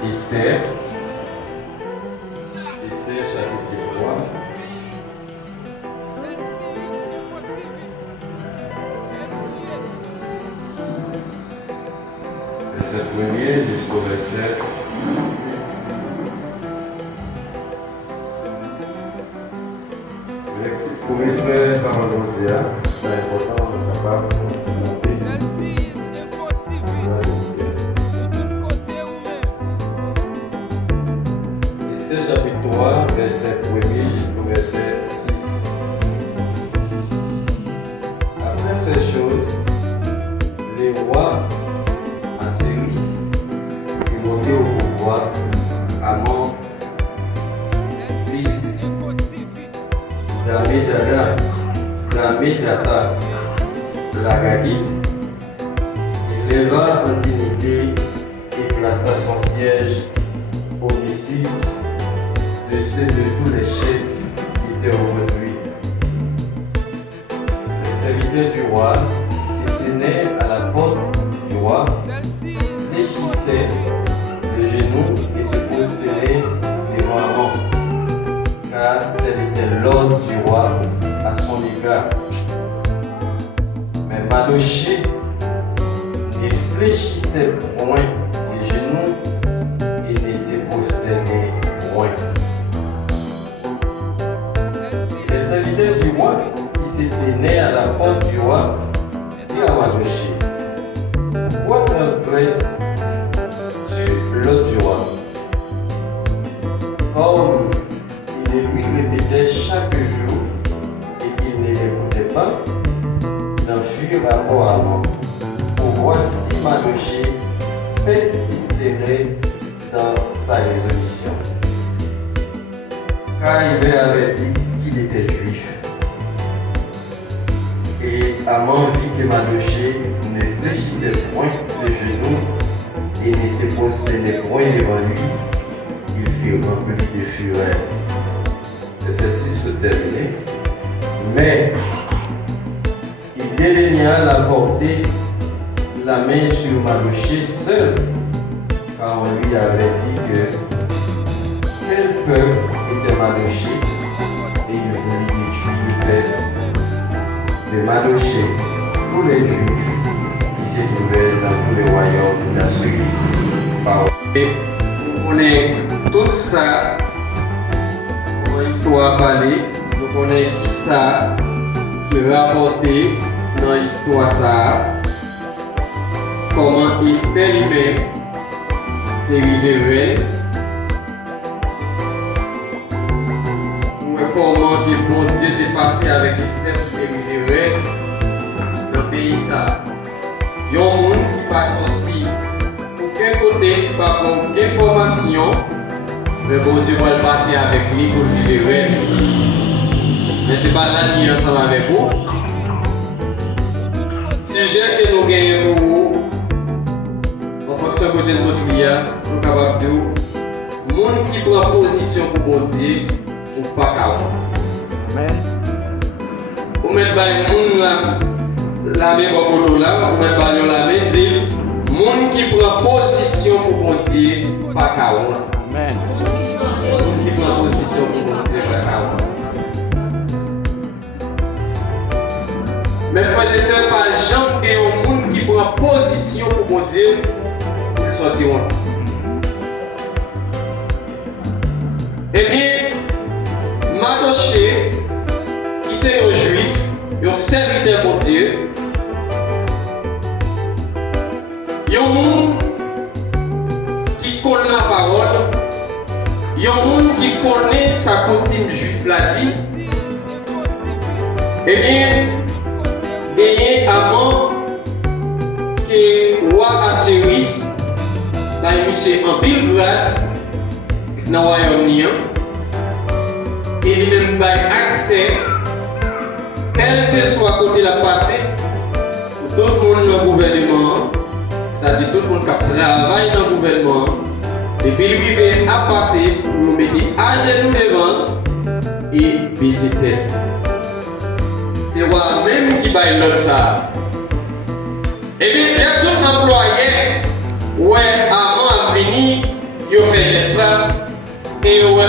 Esther. Esther chapitre 3. Verset 1er jusqu'au verset 6. Pour respecter la parole de Dieu, c'est important de capable de monter. Celle-ci est fortifiée de tout côté ou même. Esther chapitre 3, verset 1er jusqu'au verset 6. Après ces choses, les rois Assyriens qui montaient au pouvoir Amon, fils d'Amidada, l'Agagite, il leva en dignité et plaça son siège au-dessus de ceux de tous les chefs qui étaient aujourd'hui. Les serviteurs du roi se tenaient à la porte du roi, fléchissaient le genou et se prosternaient devant Amon, car tel était l'ordre du roi à son égard. Mais Mardochée ne fléchissait point les genoux et ne se prosternait point. Les serviteurs du roi qui se tenaient à la porte du roi dirent à Mardochée: pourquoi transgresses-tu l'ordre du roi? Comme il lui répétait chaque jour et qu'il ne l'écoutait pas, il en fut rapport à Amon pour voir si Mardochée persisterait dans sa résolution. Car il lui avait dit qu'il était juif. Et Amon vit que Mardochée ne fléchissait point les genoux et ne se prosternait point devant lui. Il fut rempli de fureur. Verset 6 peut terminer. Mais il dédaigna la porter la main sur Mardochée seul, car on lui avait dit que quel peuple était Mardochée, et il voulut détruire le peuple de Mardochée, tous les juifs qui se trouvaient dans tous les royaumes d'Assyrie. Et vous connaissez tout ça, l'histoire parlée, nous connaissons qui ça, qui rapporté dans l'histoire ça, comment Esther lui-même est arrivée, comment le bon Dieu est passé avec Esther qui est arrivé dans le pays ça. Il y a un monde qui va sortir aucun côté, qui va prendre aucune information, mais bon Dieu va le passer avec lui pour le libérer. Mais ce n'est pas là qui est ensemble avec vous. Sujet que nous gagnons pour vous, en fonction de nos autres clients, nous sommes capables de dire, le monde qui prend position pour bon Dieu, ou pas qu'à Amen. Vous mettez le monde là, la main au bout là, vous mettez la main, dit, le monde qui prend position pour bon Dieu, pas qu'à Amen. le monde qui prend position pour bon Dieu, pas qu'à mais frères et sœurs, par exemple, il y a un monde qui prend position pour bon Dieu, pour le sortir. Eh bien, Mardochée, qui c'est un juif, un serviteur pour Dieu, il y a un monde qui connaît la parole, il y a un monde qui connaît sa coutume juive l'a dit. Eh bien, gagné Amon, qui est roi Assyrie, là il est en pile grade dans le royaume. Et il même pas accès, quel que soit côté la passé, pour tout le monde dans le gouvernement, c'est-à-dire tout le monde qui travaille dans le gouvernement, et puis lui vient à passer pour nous mettre à genoux devant et baiser tête. C'est moi même qui va l'autre ça. Et bien, il y a tout employé, ouais, avant à venir, il y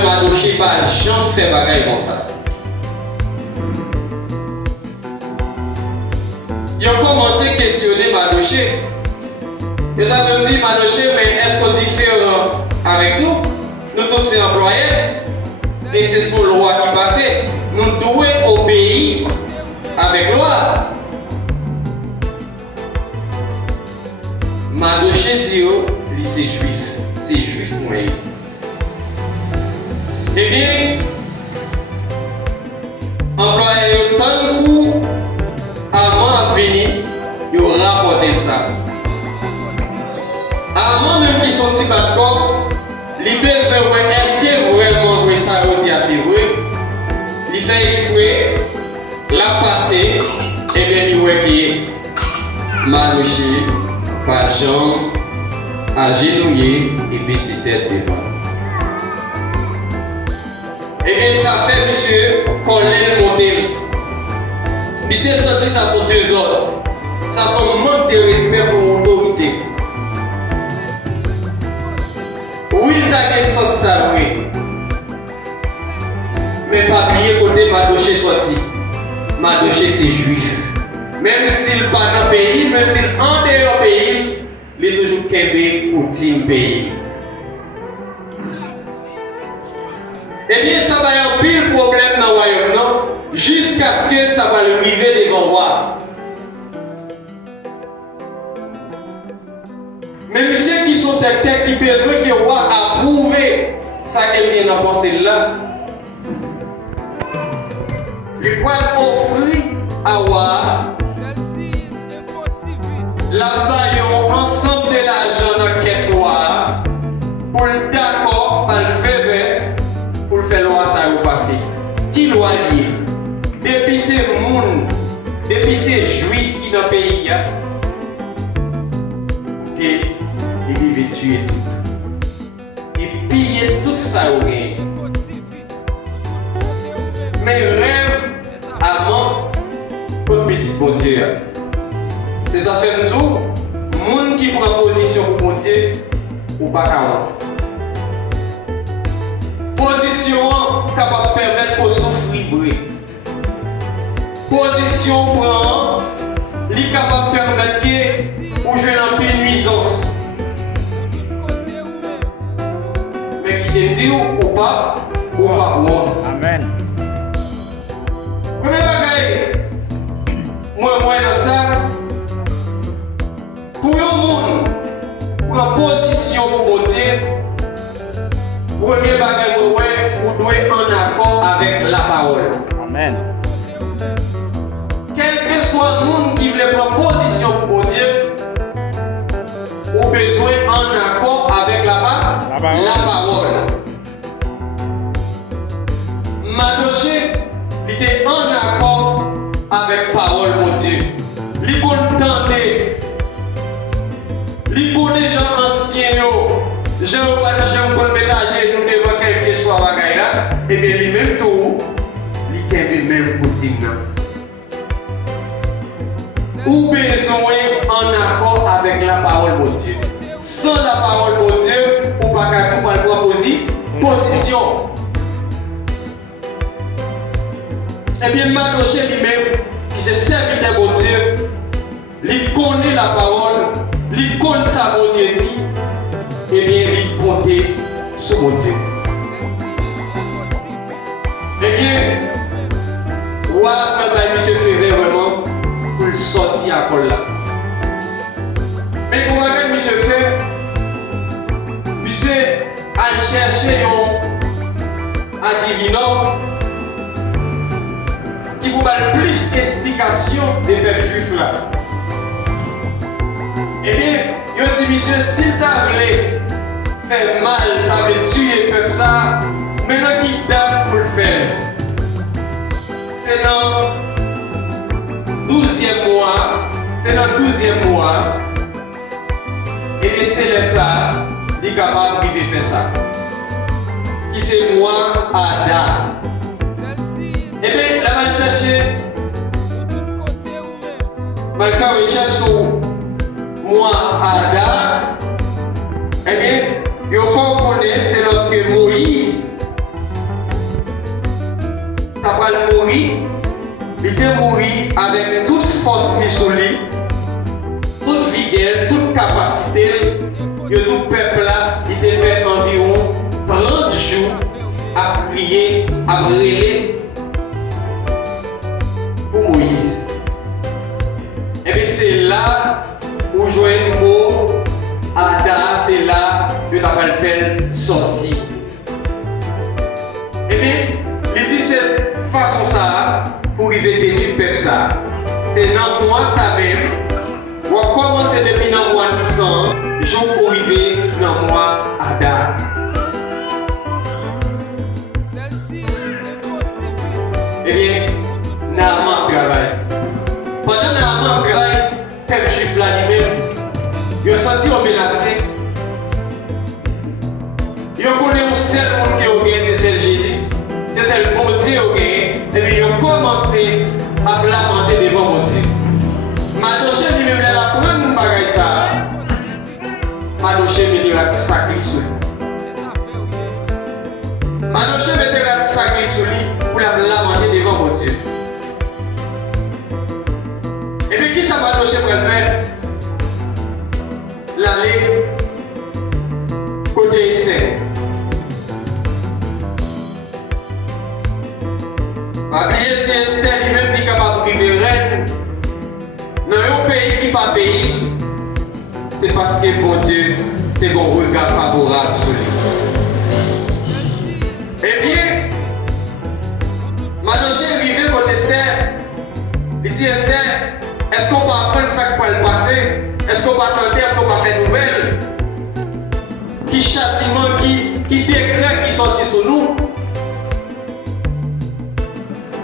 Madoché pas jamais fait bagaille comme ça. Ils ont commencé à questionner Madoché. Ils ont dit, Madoché, mais est-ce qu'on différent avec nous? Nous tous sommes employés. Et c'est son loi qui passait. Nous devons obéir avec loi. Madoché dit, c'est juif. C'est juif, moi. Eh bien, employé autant de coups avant de venir, ils ont rapporté ça. Avant même qu'ils sont petits d'accord, l'idée de est-ce que vraiment vrai ça dit assez vrai? Il fait exprès, la passer, et bien il voit que Madoché, pas jambe, agenouillé et baisser tête devant. Et bien ça fait monsieur qu'on l'aime monter. Monsieur senti ça sont deux ordres. Ça sont manque de respect pour l'autorité. Oui, il a des sens ça, oui. Mais pas oublier côté Madoché sorti. Madoché c'est juif. Même s'il n'est pas dans le pays, même s'il est en dehors du pays, il est toujours Québec ou team pays. Eh bien, ça va y avoir un pile problème dans le royaume, non? Jusqu'à ce que ça va le arriver devant le roi. Même ceux qui sont têtes qui besoin que le roi approuve ça qu'il vient d'en penser là. Il va offrir à roi la baillon ensemble de l'argent dans la caisse roi pour le d'accord, pour le faire pour le faire loi ça va passer. Qui doit dire? Depuis ces monde, depuis ces juifs qui dans le pays, il vivait tuer tout. Il pillait tout ça au rien. Mais rêve avant pour petit bon Dieu. C'est ça fait nous, monde qui prend position pour mon Dieu ou pas qu'à position capable de permettre qu'on souffre. Position prend, li capable de permettre que ou jouer en pleine nuisance. Mais qui est dit ou pas moi. Amen. Premier bagaille, moi dans ça, pour un monde, pour une position pour mon Dieu, premier bagaille, vous devez être en accord avec la parole. Amen. Quel que soit le monde qui veut prendre position pour mon Dieu, vous avez besoin en accord avec la parole. Madoché, il était en accord avec la parole, mon Dieu. Il connaît les gens anciens, gens qui ont ménagé nous devant quelque chose à Bagaïla, et bien lui-même tout, il a même pour dire. Ou besoin en accord avec la parole, mon Dieu. Sans la parole, mon Dieu, ou pas qu'à tout prendre position. Eh bien, Madoché lui-même, qui s'est servi de mon Dieu, il connaît la parole, il connaît sa bon Dieu dit, eh bien, il compte sur mon Dieu. Eh bien, roi, quand monsieur fait vraiment pour le sortir à col là. Mais comment monsieur fait, monsieur a cherché un divinant qui vous donne plus d'explications des peuples juifs là. Eh bien, il a dit, monsieur, si tu as fait mal, tu avais tué le peuple ça, maintenant qui date pour le faire? C'est dans 12e mois, c'est dans 12e mois, et bien c'est ça, il est capable de faire ça. Qui c'est moi, Ada. Eh bien, là, va chercher. Va rechercher sur moi, Ada. Eh bien, il faut connaître, c'est lorsque Moïse il était fait environ 30 jours à prier, à brûler pour Moïse. Et puis c'est là où je vois le mot Ada, c'est là que tu as fait sortir. Et puis, il dit cette façon ça pour arriver détruire le peuple ça. C'est dans moi ça même. On va commencer depuis dans moi Nissan, jour pour arriver dans moi Ada. Eh bien, Naaman travaille. Pendant Naaman travaille, peuple juif là lui-même, il a senti menacé. Il connaît un seul monde qui a gagné, c'est celle Jésus. C'est celle bon Dieu qui a gagné. Et puis il a commencé à lamenter devant mon Dieu. Madoché lui-même là, la prendre une bagaille ça. Madoché mettait la sacrée sur lui. Madoché mettait la sacrée sur lui pour la lamenter devant mon Dieu. Et puis qui ça Madoché pour le faire? L'aller côté Esther. Oubliez si Esther lui-même qui est capable de vivre reine dans un pays qui n'est pas pays, c'est parce que bon Dieu c'est un regard favorable sur lui. Eh bien, Madoché est arrivé contre Esther. Il dit Esther, est-ce qu'on va apprendre ça qui va le passer? Est-ce qu'on va tenter? Est-ce qu'on va faire nouvelle? Qui châtiment, qui décret qui sortit sur nous?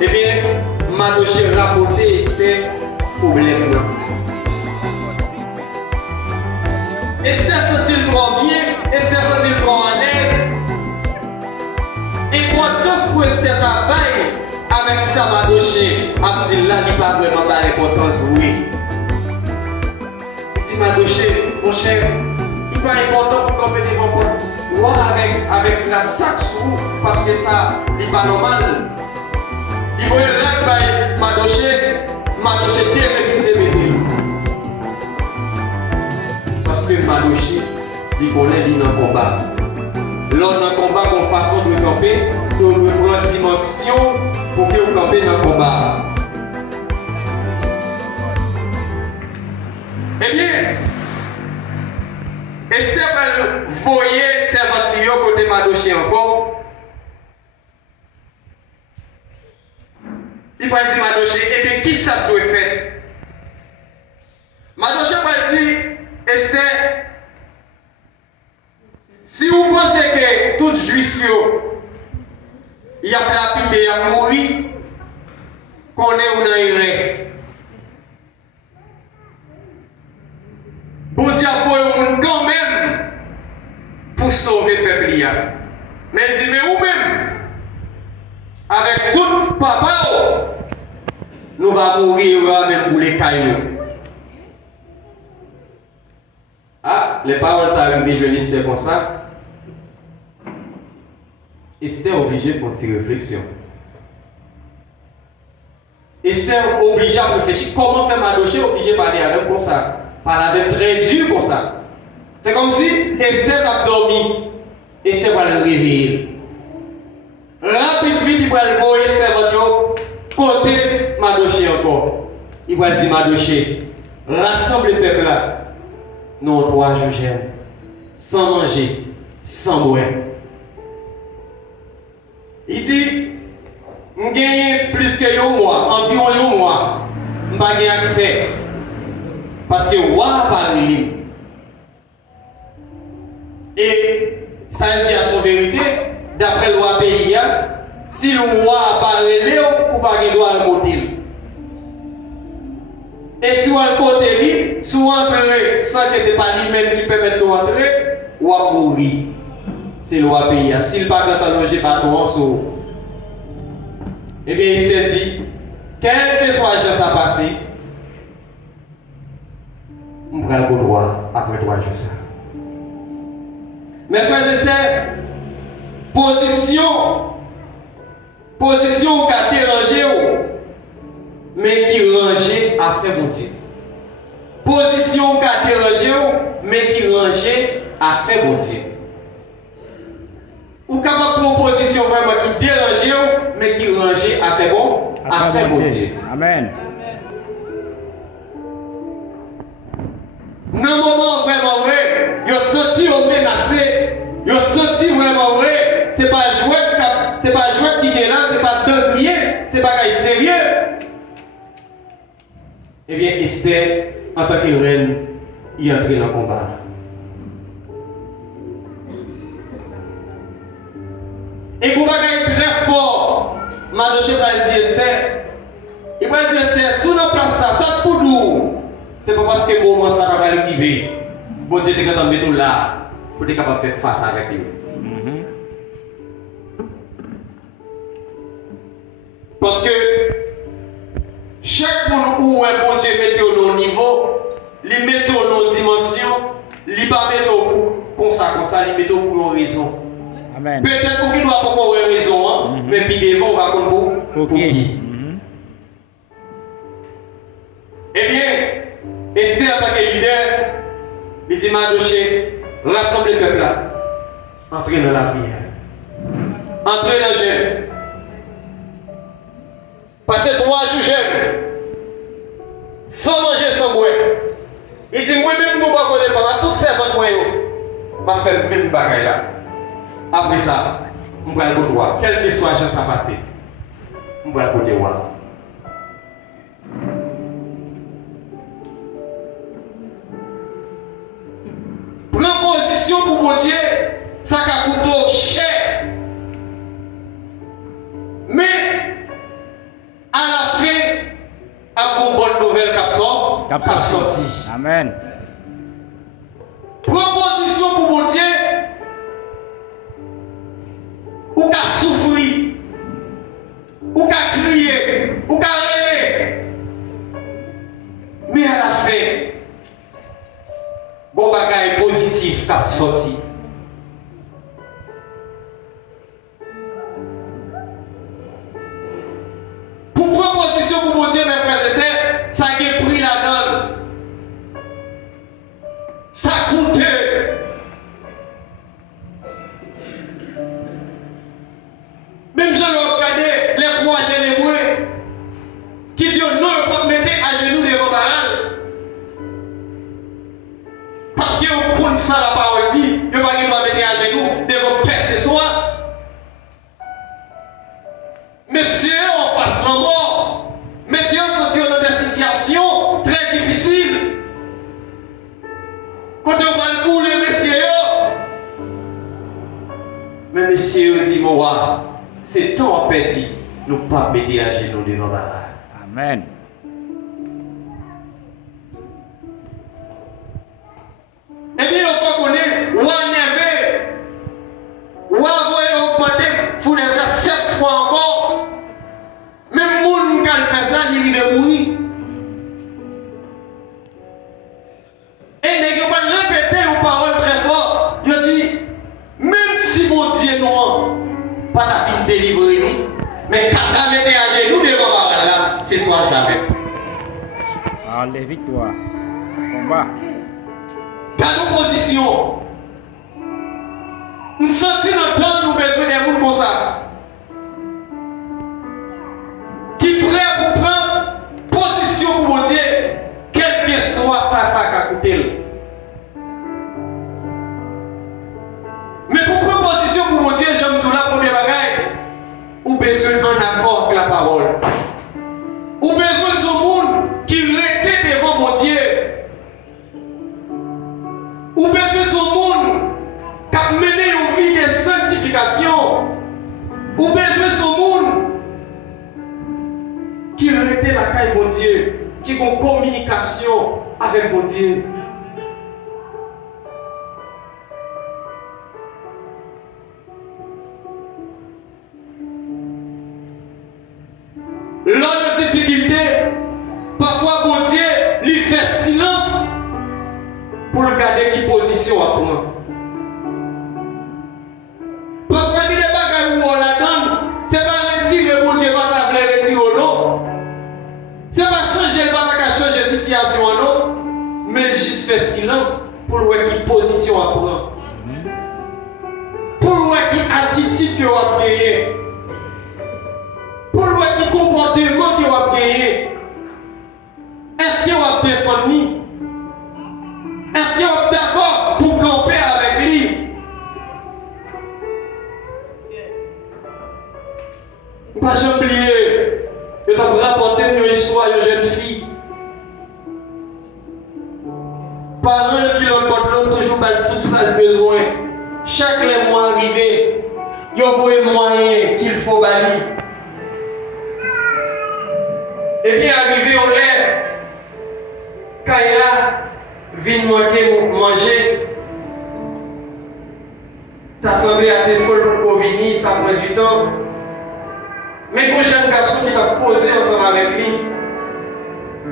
Eh bien, Madoché rapporté Esther problème. Esther sentit trop bien, Esther sentit trop à l'aise. Importance pour Esther travaille avec ça Madoché. Abdil là, il n'a pas vraiment d'importance, oui. Madoché, mon cher, il n'est pas important pour camper devant votre roi avec la sac sous parce que ça n'est pas normal. Il faut le Madoché bien refusé bébé. Parce que Madoché, il connaît lui dans le combat. Lors d'un combat, qu'on façon de camper, nous prendre une dimension pour que vous campez dans le combat. Eh bien, Esther va voyer servante côté Madoché encore. Il va dire Madoché, eh bien, qui ça doit faire? Madoché va dire, Esther, si vous pensez que tout juif, il y a lapidé, il y a mouru, qu'on est ou non, bon Dieu a un quand même pour sauver le peuple. Mais il dit, mais vous-même, avec tout papa, nous allons mourir même pour les cailloux. Ah, les paroles, ça arrive de Esther comme ça. Esther est obligée de faire une petite réflexion. Esther est obligée à réfléchir. Comment faire Madoché obligé de parler avec comme ça? Parler avec très dur comme ça. C'est comme si Esther a dormi. Esther va le réveiller. Rapide, vite, il va le voir servant côté Madoché encore. Il va dire Madoché, rassemble le peuple là. Non, 3 jours jeûne, sans manger, sans boire. Il dit, je gagne plus que un mois, environ un mois. Je n'ai pas accès. Parce que roi a parlé. Et ça dit à son vérité, d'après le roi pays, si le roi a parlé, ou pas de droit à le côté. Et si on le côté, si on entre sans que ce n'est pas lui-même qui permet de rentrer, ou à mourir. C'est le roi pays. S'il n'a pas de bâton en saut, eh bien il s'est dit, quel que soit le ça passé, on prend le droit après 3 jours. Mais frères et sœurs, position qui a dérangé, mais qui rangeait à faire mon Dieu. Position qui a dérangé, mais qui rangeait à faire mon Dieu. ou capable de proposition vraiment qui dérange, mais qui range à faire bon, à faire bon Dieu. Amen. Dans un moment vraiment vrai, ils ont senti menacé, ils ont senti vraiment vrai, c'est pas jouet qui est là, c'est pas rien, c'est pas sérieux. Eh bien, Esther, en tant que reine, il est entré dans le combat. Et pour être très fort, Madoché va dire Esther, il va dire Esther, sous nos places, ça pour nous. C'est pas parce que le moment ça va arriver. Bon Dieu, tu es capable de mettre là pour être capable de faire face avec lui. Parce que chaque monde où un bon Dieu met au niveau, il met au dimension, il ne pas mettre comme ça, il met au pour raison. Amen. Peut-être qu'on doit pas avoir raison, hein, mais puis devant, on va comprendre pour qui. Eh bien, Esther, en tant que leader, il dit Madoché, rassemble le peuple là, entrez dans la prière, entrez dans le jeûne. Passez 3 jours jeûne, sans manger, sans boire. Il dit, moi-même, nous ne pas connaître pas, tout servant de moi, je vais faire le même bagaille là. Après ça, je vais aller au droit. Quel que soit la chance à passer, je vais aller au droit. Prends position pour mon Dieu, ça a coûté cher. Mais, à la fin, à une bonne nouvelle qui a sorti. Amen. Prends position pour mon Dieu, ou qu'à souffrir, ou qu'à crier, ou qu'à rêver. Mais à la fin, bon bagage positif qui a sorti. Pour prendre position pour mon Dieu, mes frères et sœurs, ça a pris la donne. Ça a coûté. Même je regardais les 3 généraux qui disent non, il faut mettre à genoux devant Baal. Parce que au point de ça, la parole dit, il va mettre à genoux devant Père ce soir. Messieurs, on passe la mort. Messieurs, on se trouve dans des situations très difficiles. Quand on va le bouler, messieurs. Mais messieurs, dit moi, c'est temps perdu. Nous ne pas mettre à genoux devant Baal. Amen. Eh bien, il faut qu'on ait ou enlevé, ou avoir augmenté, il faut les 7 fois encore. Même le monde qui a fait ça, il est mourir. Et il ne pas répéter une parole très forte. Il dit, même si mon Dieu nous pas la vie de délivrer nous, mais quand tu as mis à genoux devant parole là, c'est soit jamais. Ah, les victoires. Combat. Dans nos positions, nous sentons dans le temps nous besoin des gens comme ça. Qui prêt pour prendre position pour mon Dieu, quel que soit ça a coûté. Mais pour prendre position pour mon Dieu, j'aime tout la première bagaille, ou besoin d'un accord avec la parole. Ou besoin de ce monde qui reste devant mon Dieu. Ou besoin de ce monde qui a mené une vie de sanctification. Ou besoin de ce monde qui reste la caille de mon Dieu, qui a une communication avec mon Dieu. Lors de difficultés, parfois bon Dieu lui fait silence pour le garder qui position à prendre. Parfois il y a des bagages où on la donne, c'est pas retirer bon Dieu va pas retirer au non. C'est pas changer pas changer la situation non, mais juste faire silence pour le qui position à prendre. Pour le qui attitude attitude que vous avez gagné. Pour voir qui comportement que vous avez gagné. Est-ce que vous avez défendu? Est-ce que vous êtes d'accord pour camper avec lui? Pas oublier que tu as rapporté une histoire de jeune fille. Parents qui l'ont porté toujours pas tout ça le besoin. Chaque les mois arrivé, il y a un moyen qu'il faut balayer. Et bien arrivé au lait, Kaila vient manger. T'as semblé à tes écoles pour venir, ça prend du temps. Mais pour jeune garçon qui t'a posé ensemble avec lui,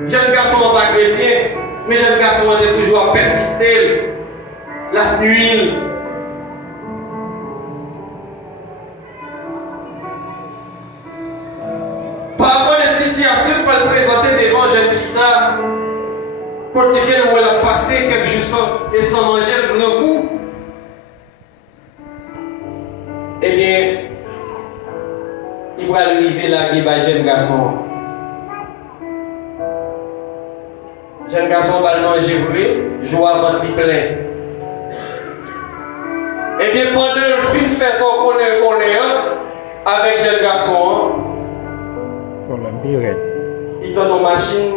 jeune garçon pas chrétien, mais jeune garçon est toujours à persister, la nuit. Par rapport à la situation qu'on va présenter devant jeune fille, pour laquelle où elle a passé quelques jours sans manger le grand coup, eh bien, il va arriver là, il va jeune garçon. Jeune garçon va manger vrai, joie avant de plein. Et bien pendant le film fait son connaît avec jeune garçon, il donne une machine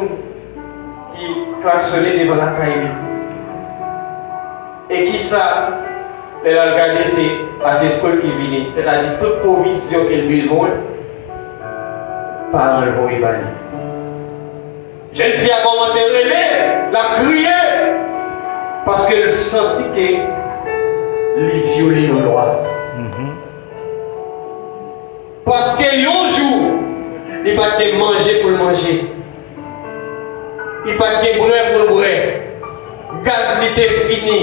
qui klaxonnait devant la caille. Et qui ça, elle a regardé c'est à des écoles qui viennent, c'est-à-dire toute provision qu'elle a besoin, par un vent ébané. Jeune fille a commencé à rêver, la crier, parce qu'elle sentit qu'elle violait nos lois. Parce qu'un jour, il n'y a pas de manger pour le manger. Il n'y a pas de brûler pour le brûler. Gaz était fini.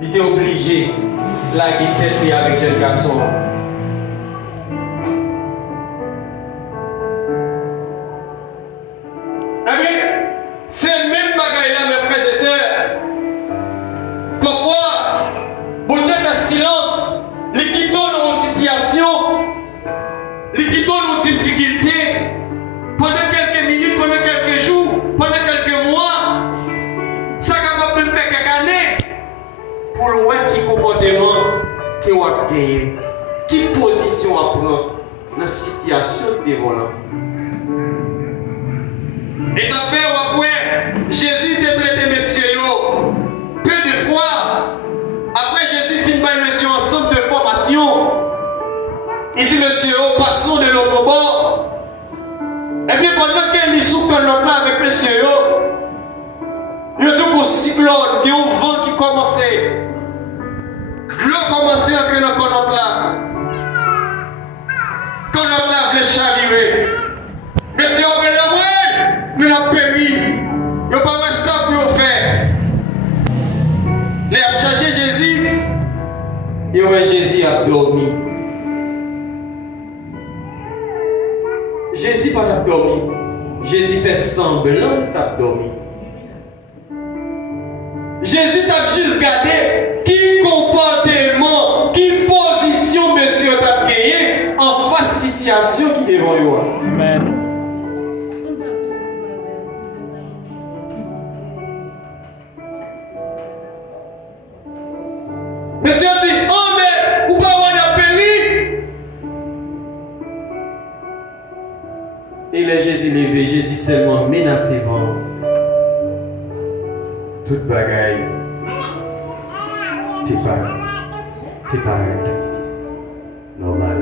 Il était obligé de la guider avec jeune garçon. C'est le même bagaille là, mes frères et sœurs. Parfois, bon Dieu fait silence, il quitte nos situations, il quitte nos difficultés, pendant quelques minutes, pendant quelques jours, pendant quelques mois, ça capable de faire quelques années, pour le voir qui comportement qui a gagné, qui position à prendre dans la situation de volant. Et ça fait après, Jésus te traité monsieur yo. Peu de fois, après Jésus finit par monsieur ensemble de formation. Il dit monsieur yo, passons de l'autre bord. Et bien pendant qu'il est sous l'autre là avec monsieur yo, il y a tout un cyclone, il y a un vent qui commençait. L'eau commençait à entrer dans le canot là. Quand l'autre là voulait chavirer. Monsieur yo, nous avons péri. Nous n'avons pas ça pour faire. Nous avons cherché Jésus. Et ouais, Jésus a dormi. Jésus n'a pas dormi. Jésus fait semblant de dormi. Jésus t'a juste gardé qui comportement, qui position monsieur t'a gagné en face situation qui devant lui. Amen. Monsieur dit, oh mais, ou pas on a péri. Et là Jésus levé, Jésus seulement menacé vent. Toute bagaille. T'es pas normal.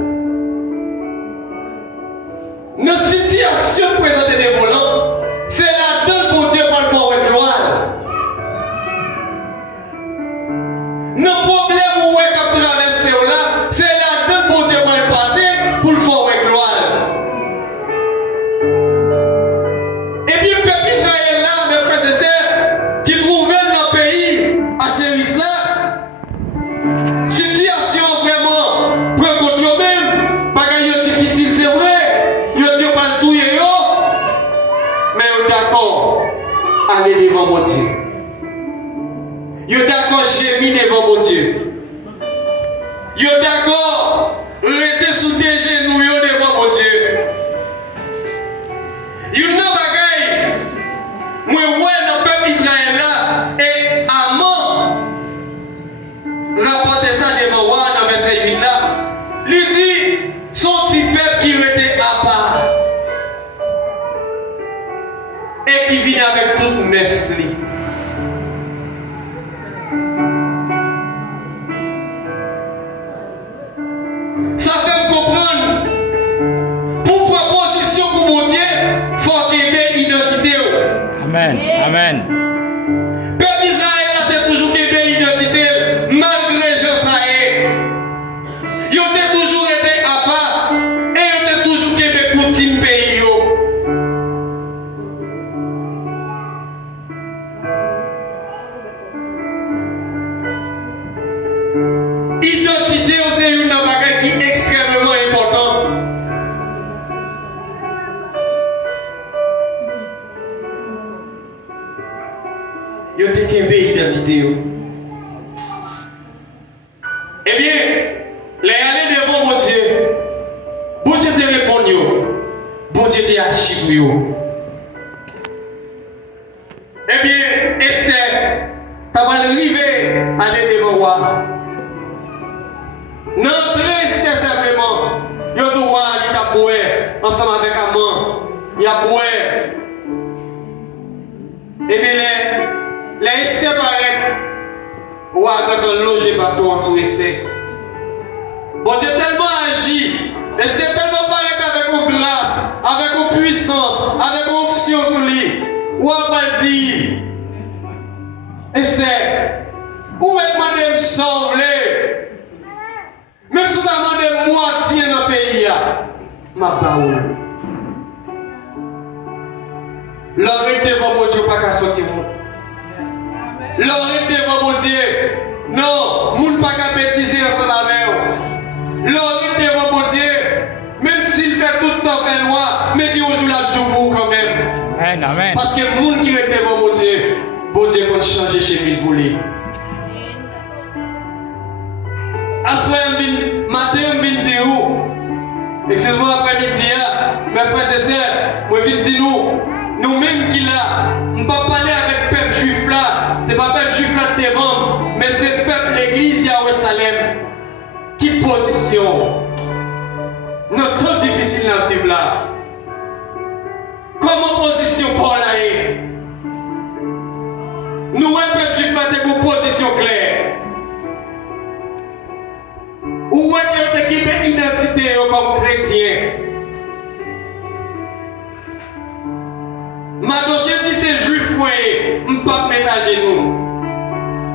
Nos situations présentées des volants, c'est la donne pour Dieu pour le faire avec gloire. Nos problèmes où est comme traverser là, c'est la donne pour Dieu pour le passer pour le faire avec gloire. Et bien, le peuple Israël là, mes frères et sœurs, qui trouvaient dans le pays à Chérissa, situation vraiment pour contre eux-mêmes, bagaille difficile, c'est vrai, ils ont pas le tout, mais ils sont d'accord, aller devant mon Dieu. Ils sont d'accord, j'ai mis devant mon Dieu. Yo d'accord, rester sous des genoux devant mon Dieu. Yo n'a bagaille. Moi ouais dans le peuple Israël là et Amon rapporter ça devant moi dans verset 8 là. Lui dit son petit peuple qui était à part et qui vient avec toute messe. Ça fait me comprendre pourquoi position pour mon Dieu, il faut qu'il y ait identité. Amen. Amen. Peuple Israël a toujours qu'il y ait identité, malgré je ça est. Il a toujours été à part et il a toujours qu'il y ait pour petit pays. Identité, c'est une bagage qui est extrêmement importante. Yo te kembe identité yo. Eh bien, les aller devant mon Dieu. Bon Dieu te répond yo. Bon Dieu te archive yo. Eh bien, Esther, t'as pas arrivé à aller devant moi. Non, très simplement, yo te vois, il t'a boué ensemble avec Amon. Il a boué. Eh bien, les Esther paraît. Ou à quand on loge bateau en sous Esther. Bon Dieu tellement agi. Esther tellement paraît avec une grâce, avec une puissance, avec une onction sur lui. Ou à pas dire. Esther, où est demandé de me sauver? Même si tu as demandé moitié dans le pays, ma baoule. L'oreille devant mon Dieu, pas qu'à sortir. L'oreille devant mon Dieu, non, moun pas qu'à bêtiser ensemble avec eux. L'oreille devant mon Dieu, même s'il fait tout le temps fait noir, mais qui aujourd'hui la joue quand même. Amen. Amen. Parce que le monde qui est devant mon Dieu va changer chez mes voulés. Assoir matin, je viens dire où? Excuse-moi après-midi, mes frères et sœurs, je viens dire nous-mêmes qui là, on ne peut pas parler avec le peuple juif là, ce n'est pas le peuple juif là de devant, mais c'est le peuple, l'église Yahweh-Salem, qui position. Notre temps difficile dans le vivre là. Comment position Paul là? Nous, le peuple juif là, c'est une position claire. Où est-ce que tu as une identité comme chrétien? Ma dossier dit c'est juif, je ne peux pas mettre à genoux.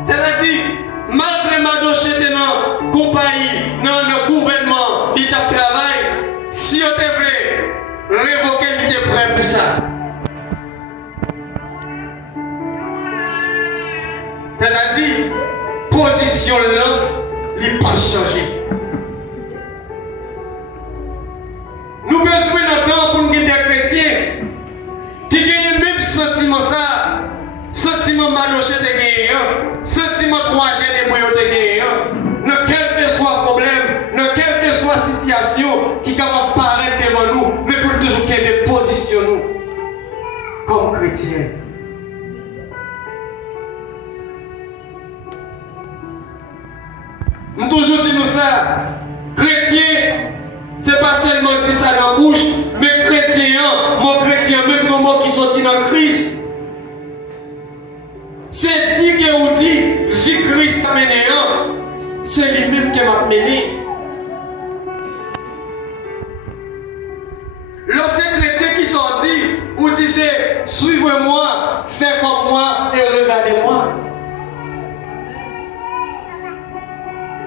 C'est-à-dire, malgré ma dossier dans la compagnie, dans le gouvernement, l'État de travail, si on devait révoquer, il était prêt pour ça. C'est-à-dire, position là, il n'a pas changé. Nous avons besoin d'un temps pour nous des chrétiens qui gagnent le même sentiment ça. Sentiment madoché de gagner, sentiment 3G de bouillot de gagner. Dans quel que soit le problème, dans quelle que soit la situation qui est capable de paraître devant nous, mais pour toujours qu'il y ait des positions nous comme chrétiens. Nous toujours dit nous ça. Chrétien, c'est pas seulement dit ça dans la bouche, mais chrétien, mon chrétien, même son mot qui sortit dans Christ. C'est dit que vous dit, vie Christ a mené, c'est lui-même qui m'a mené. L'ancien chrétien qui sortit, vous disait, suivez-moi, faites comme moi et regardez-moi.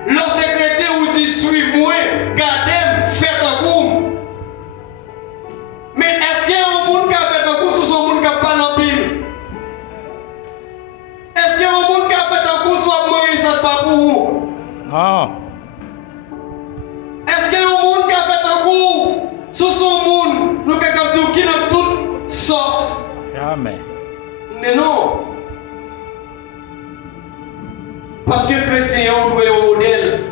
L'ancien chrétien vous dit, suivez-moi, gardez-moi, faites un coup. Mais est-ce qu'il y a un monde qui a fait un coup sur son monde qui n'a pas l'empile? Est-ce qu'il y a un monde qui a fait un coup sur Moïse, ça ne pas pour vous? Non. Est-ce qu'il y a un monde qui a fait un coup sur son monde, nous avons qui dans toute sauce? Jamais. Mais non. Parce que chrétien, on doit un modèle.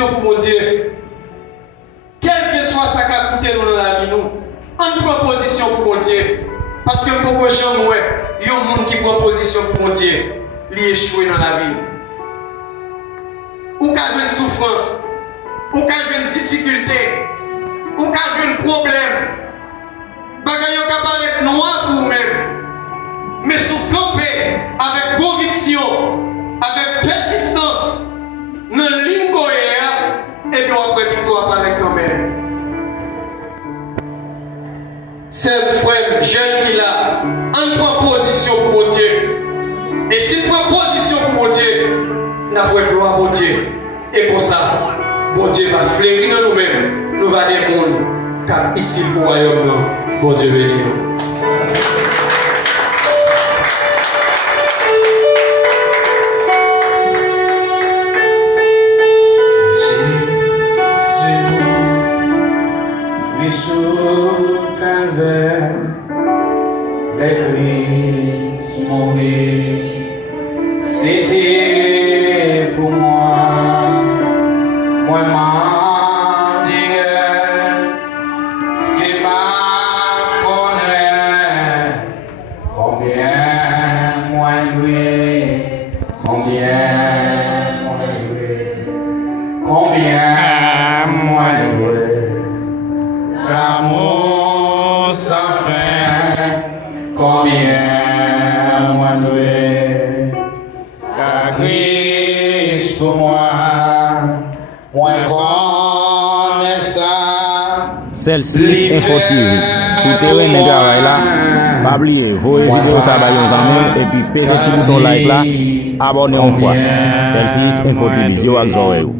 position pour mon Dieu. Quel que soit ça qui a coûté dans la vie, nous, on prend position pour mon Dieu. Parce que pour que j'en vois, il y a un monde qui prend position pour mon Dieu, il échoue dans la vie. Ou qu'il y a une souffrance, ou qu'il y a une difficulté, ou qu'il y a un problème. Bagay yo ka paraître noir pour vous-même. Mais sous camper avec conviction, avec persistance, dans la ligne cohérente, et puis après victoire avec toi-même. C'est un frère jeune qui l'a, on prend position pour mon Dieu. Et s'il prend position pour mon Dieu, n'a pas de gloire pour Dieu. Et pour ça, bon Dieu va fleurir dans nous-mêmes. Nous va des mondes car utile pour le royaume. Bon Dieu bénis nous. Sous calvaire, les Christ mourir, c'était pour moi, moi m'en dire, ce qui m'a connaît, combien moi loué, combien moi loué, combien moi loué. L'amour sans fin, combien moi loué, car Christ pour moi connaît ça. Celle-ci Info TV, soutenez le travail là, pas oublier, voyez vidéo ça va et puis pèsez le petit bouton like là, abonnez-vous. Celle-ci Info TV, Dieu vous